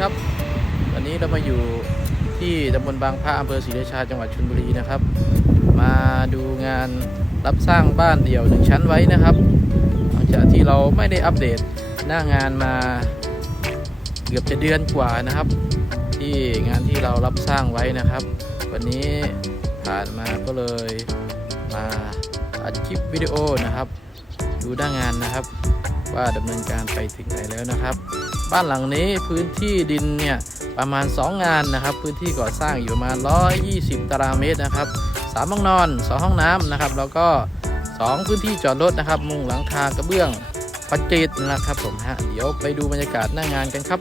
ครับ วันนี้เรามาอยู่ที่ตำบลบางพระอำเภอศรีราชาจังหวัดชลบุรีนะครับ มาดูงานรับสร้างบ้านเดี่ยวหนึ่งชั้นไว้นะครับหลังจากที่เราไม่ได้อัปเดตหน้างานมาเกือบจะเดือนกว่านะครับ ที่งานที่เรารับสร้างไว้นะครับ วันนี้ผ่านมาก็เลยมาอัดคลิปวิดีโอนะครับ ดูหน้างานนะครับ ว่าดำเนินการไปถึงไหนแล้วนะครับ บ้านหลังนี้พื้นที่ดินเนี่ยประมาณ 2 งานนะครับ พื้นที่ก่อสร้างอยู่ประมาณ 120 ตารางเมตรนะครับสามห้องนอน 2 ห้องน้ำนะครับ แล้วก็ 2 พื้นที่จอดรถนะครับ มุงหลังคากระเบื้องคอนกรีตนะครับผมฮะเดี๋ยวไปดูบรรยากาศหน้างานกันครับ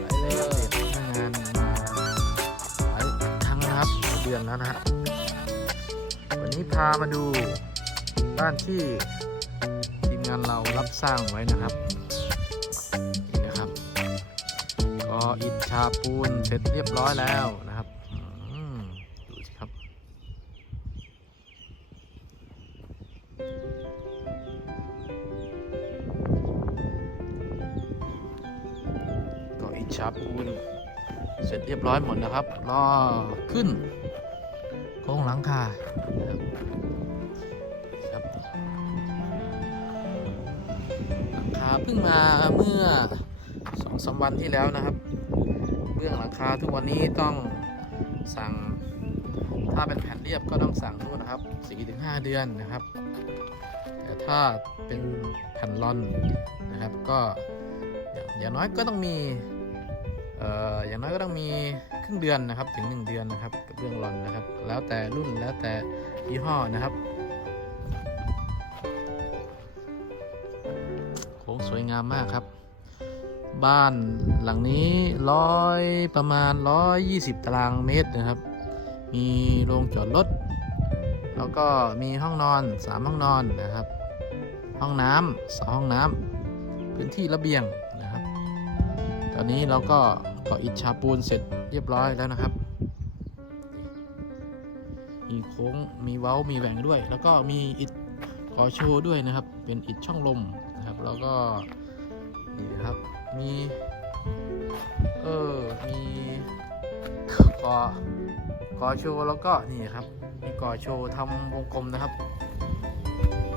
ไปเลยหน้างานมาหลายครั้งนะครับเดือนแล้วนะฮะวันนี้พามาดูบ้านที่ทีมงานเรารับสร้างไว้นะครับ อิฐชาปูนเสร็จเรียบร้อยแล้วนะครับดูสิครับก็อิฐชาปูน เสร็จเรียบร้อยหมดนะครับ รอขึ้นโครงหลังคาครับหลังคาเพิ่งมาเมื่อสองสามวันที่แล้วนะครับ เบื้องหลังคาทุกวันนี้ต้องสั่งถ้าเป็นแผ่นเรียบก็ต้องสั่งนู่นนะครับ4-5 เดือนนะครับ แต่ถ้าเป็นแผ่นลอนนะครับก็อย่างน้อยก็ต้องมีอย่างน้อยก็ต้องมีครึ่งเดือนนะครับถึง 1 เดือนนะครับกับเบื้องลอนนะครับ แล้วแต่รุ่นแล้วแต่ยี่ห้อนะครับโค้งสวยงามมากครับ บ้านหลังนี้ร้อยประมาณ 120 ตารางเมตรนะครับ มีโรงจอดรถ แล้วก็มีห้องนอน 3 ห้องนอนนะครับ ห้องน้ำสองห้องน้ำพื้นที่ระเบียงนะครับ ตอนนี้เราก็ก่ออิฐชาปูนเสร็จเรียบร้อยแล้วนะครับ มีโค้งมีเว้า มีแหว่งด้วย แล้วก็มีอิฐก่อโชว์ด้วยนะครับ เป็นอิฐช่องลมนะครับ แล้วก็ มี เออ มีก่อก่อโชว์แล้วก็นี่ครับมีก่อโชว์ทำวงกลมนะครับ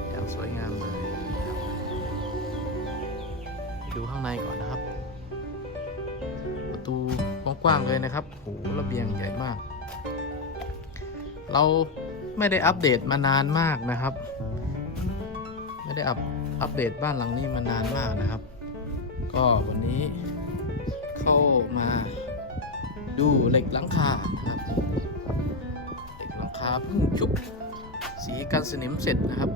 อย่างสวยงามเลยดูข้างในก่อนนะครับ ประตูกว้างๆเลยนะครับโหระเบียงใหญ่มาก เราไม่ได้อัปเดตมานานมากนะครับ ไม่ได้อัปอัปเดตบ้านหลังนี้มานานมากนะครับ ก็วันนี้เข้ามาดูเหล็กหลังคานะครับเหล็กหลังคาเพิ่งชุบสีกันสนิมเสร็จนะครับ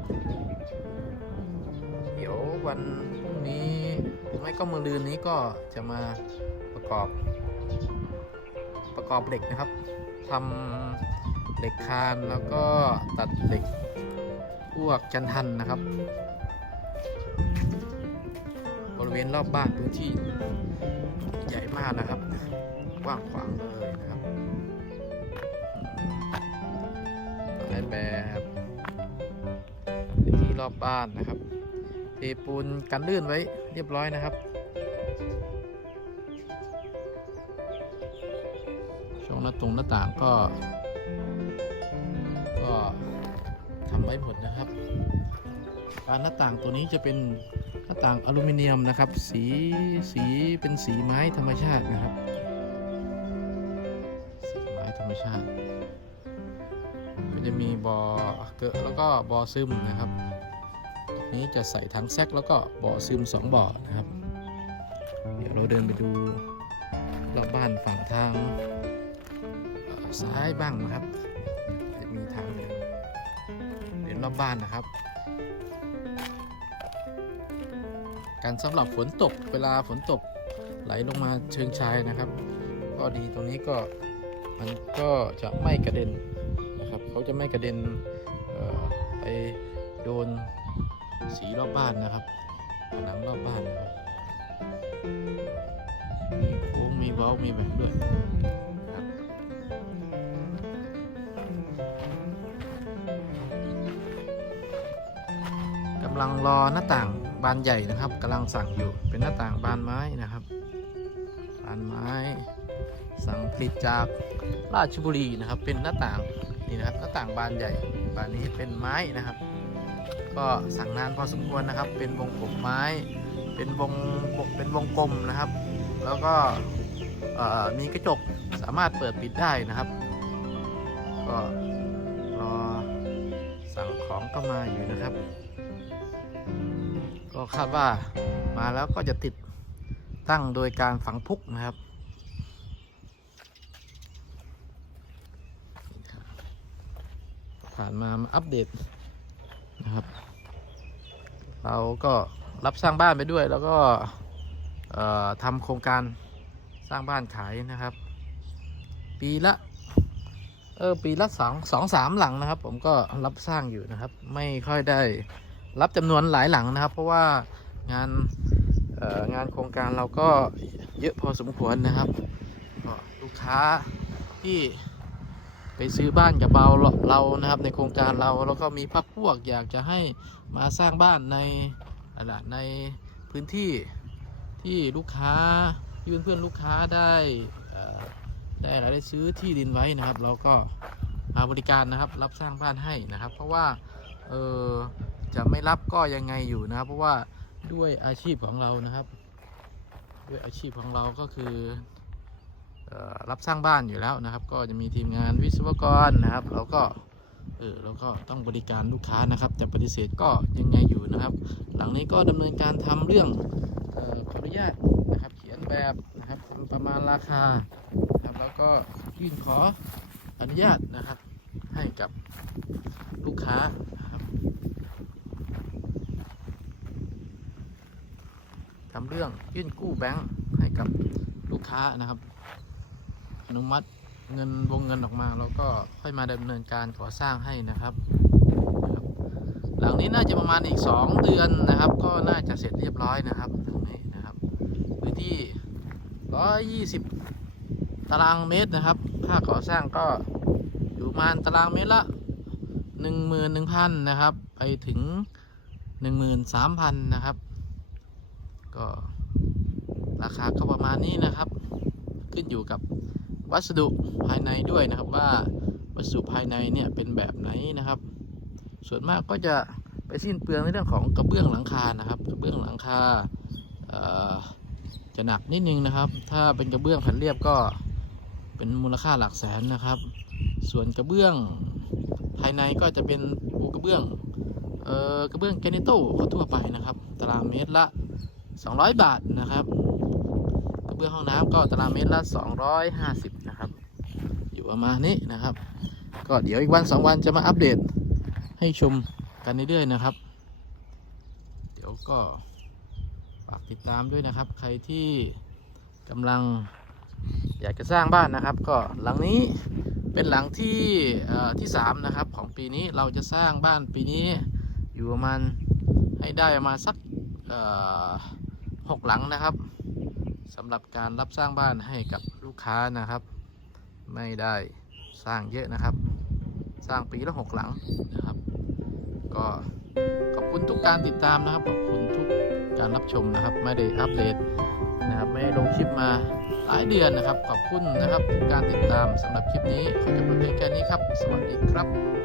เดี๋ยววันพรุ่งนี้หรือไม่ก็มือลืนนี้ก็จะมาประกอบ ประกอบเหล็กนะครับทำเหล็กคานแล้วก็ตัดเหล็กพวกจันทันนะครับ เวณรอบบ้านพื้นที่ใหญ่มากนะครับกว้างขวางเลยนะครับหลายแบบพื้นที่รอบบ้านนะครับเทปูนกันลื่นไว้เรียบร้อยนะครับ ช่องหน้าตรงหน้าต่างก็ ก็ทำไว้หมดนะครับการหน้าต่างตัวนี้จะเป็น น้าต่างอลูมิเนียมนะครับ สีสีเป็นสีไม้ธรรมชาตินะครับ สีไม้ธรรมชาติ ก็จะมีบอเกอะแล้วก็บอซึมนะครับตรงนี้จะใส่ถังแซกแล้วก็บอซึมสองบ่อนะครับ เดี๋ยวเราเดินไปดูรอบบ้านฝั่งทางซ้ายบ้างนะครับ จะมีทางเดินรอบบ้านนะครับ การสำหรับฝนตกเวลาฝนตกไหลลงมาเชิงชายนะครับ ก็ดีตรงนี้ก็มันก็จะไม่กระเด็นนะครับเขาจะไม่กระเด็นไปโดนสีรอบบ้านนะครับผนังรอบบ้านนะครับมีโค้งมีเว้ามีแบบด้วยกำลังรอหน้าต่าง บานใหญ่นะครับกำลังสั่งอยู่เป็นหน้าต่างบานไม้นะครับบานไม้ สั่งผลิตจากราชบุรีนะครับ เป็นหน้าต่างนี่นะครับหน้าต่างบานใหญ่บานนี้เป็นไม้นะครับ ก็สั่งนานพอสมควรนะครับ เป็นวงกลมไม้ เป็นวงเป็นวงกลมนะครับ แล้วก็มีกระจกสามารถเปิดปิดได้นะครับ ก็รอสั่งของก็มาอยู่นะครับ ก็คาดว่ามาแล้วก็จะติดตั้งโดยการฝังพุกนะครับ ผ่านมามาอัปเดตนะครับ เราก็รับสร้างบ้านไปด้วย แล้วก็ทำโครงการสร้างบ้านขายนะครับ ปีละเออปีละสองสองสามหลังนะครับ ผมก็รับสร้างอยู่นะครับ ไม่ค่อยได้ รับจำนวนหลายหลังนะครับ เพราะว่างานงานโครงการเราก็เยอะพอสมควรนะครับก็ลูกค้าที่ไปซื้อบ้านกับเราเรานะครับ ในโครงการเราแล้วก็มีพักพวกอยากจะให้มาสร้างบ้านในอะไรในพื้นที่ที่ลูกค้ายื่นเพื่อนลูกค้าได้ได้อะไรได้ซื้อที่ดินไว้นะครับ เราก็มาบริการนะครับ รับสร้างบ้านให้นะครับ เพราะว่าเออ จะไม่รับก็ยังไงอยู่นะครับ เพราะว่าด้วยอาชีพของเรานะครับ ด้วยอาชีพของเราก็คืออรับสร้างบ้านอยู่แล้วนะครับ ก็จะมีทีมงานวิศวกรนะครับ เราก็เออเราก็ต้องบริการลูกค้านะครับ จะปฏิเสธก็ยังไงอยู่นะครับ หลังนี้ก็ดำเนินการทำเรื่องออขออนุญาตนะครับ เขียนแบบนะครับประมาณราคาครับแล้วก็ยื่นขออนุญาตนะครับให้กับลูกค้านะครับ ทำเรื่องยื่นกู้แบงค์ให้กับลูกค้านะครับ อนุมัติเงินวงเงินออกมาเราก็ค่อยมาดำเนินการก่อสร้างให้นะครับนะครับหลังนี้น่าจะประมาณอีก 2 เดือนนะครับ ก็น่าจะเสร็จเรียบร้อยนะครับตรงนี้นะครับพื้นที่ 120 ตารางเมตรนะครับ ค่าก่อสร้างก็อยู่ประมาณตารางเมตรละ 11,000 นะครับ ไปถึง 13,000 นะครับ ก็ราคาก็ประมาณนี้นะครับ ขึ้นอยู่กับวัสดุภายในด้วยนะครับว่าวัสดุภายในเนี่ยเป็นแบบไหนนะครับ ส่วนมากก็จะไปสิ้นเปลืองในเรื่องของกระเบื้องหลังคานะครับ กระเบื้องหลังคาจะหนักนิดนึงนะครับ ถ้าเป็นกระเบื้องแผ่นเรียบก็เป็นมูลค่าหลักแสนนะครับ ส่วนกระเบื้องภายในก็จะเป็นปูกระเบื้องออกระเบื้องแกนิโต้ทั่วไปนะครับ ตารางเมตรละ 200 บาทนะครับกระเบื้องห้องน้ำก็ตารางเมตรละ 250 นะครับ อยู่ประมาณนี้นะครับ ก็เดี๋ยวอีกวันสองวันจะมาอัปเดตให้ชมกันเรื่อยๆนะครับ เดี๋ยวก็ฝากติดตามด้วยนะครับ ใครที่กำลังอยากจะสร้างบ้านนะครับ ก็หลังนี้เป็นหลังที่เอ่อที่3นะครับของปีนี้เราจะสร้างบ้านปีนี้อยู่ประมาณให้ได้ประมาณสักเอ่อ หกหลังนะครับสำหรับการรับสร้างบ้านให้กับลูกค้านะครับ ไม่ได้สร้างเยอะนะครับ สร้างปีละหกหลังนะครับ ก็ขอบคุณทุกการติดตามนะครับขอบคุณทุกการรับชมนะครับ ไม่ได้อัปเดตนะครับ ไม่ได้ลงคลิปมาหลายเดือนนะครับ ขอบคุณนะครับทุกการติดตามสำหรับคลิปนี้ขอจบเพียงแค่นี้ครับ สวัสดีครับ